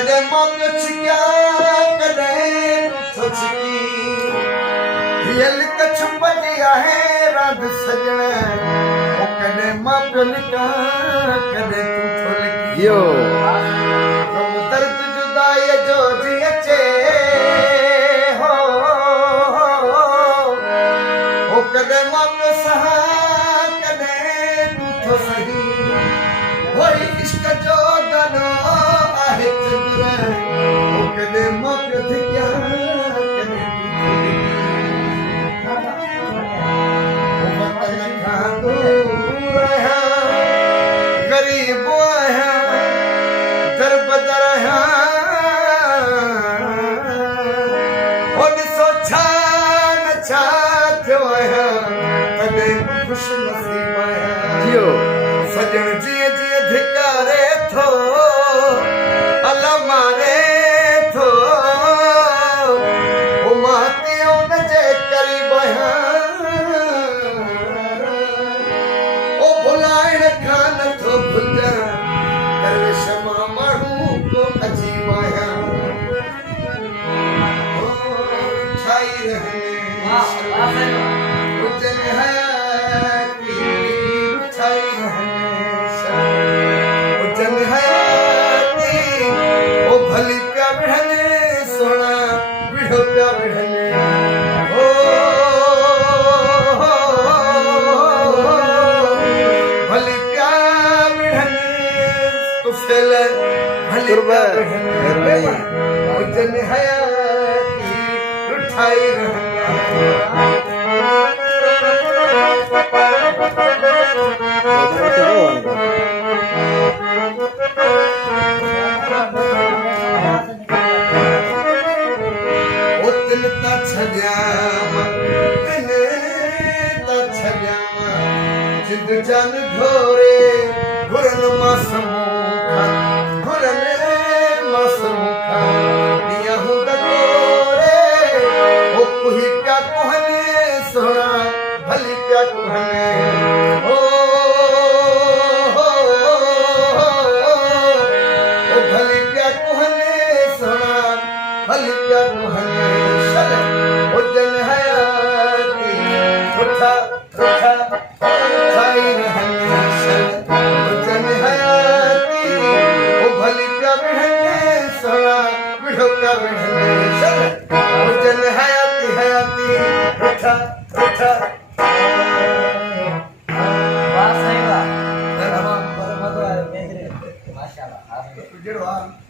कदे मां प्यो छिकिया कदे तो छिकी हियल कछु पजिया है रात सजण ओ कदे मां प्यो लिका कदे तू थो लिकी यो दर्द जुदाई जो जी अचे हो ओ कदे मां प्यो सहा कदे तू थो सही होई इश्क जो गानो आहे चंद्र ओ कदे मां प्यो थिया कदे तू थो लिकी ओ वतन खां दूर आहियां गरीब आहियां दर बदर छा न छा थियो आहियां कॾहिं ख़ुश नसीब आहियां जियो सजण जीअं जीअं धिकारे थो अल मारे थो ओ मां तीअं उनजे क़रीब आहियां ओ भुलाइण खां नथो भुलिजां दरवेश मां माण्हू को अजीब आहियां छाई रहने उजन हयाती छाई रहने उजन हयाती ओ भली प्या बिढ़ने सोना बिढ़ो प्या बिढ़ने ओ भली प्या बिढ़ने तो फेल भली प्या बिढ़ने उजन हयाती उठाई रहने जिद जान घोरे घुरन मासमुखा घुरन मासमुखा दिया हूँ दकोरे ओ कुही प्या कुहने सोना भली प्या कुहने ओ भली प्या कुहने सोना भली प्या कुहने शल उजन हयाती उठा उठा छाई रहने शल उजन हयाती ओ भली प्या बिढ़ने सोना बिढ़ो प्या बिढ़ने शल उजन हयाती हयाती उठा उठा वाह सही बात। माशाल्लाह। माशाल्लाह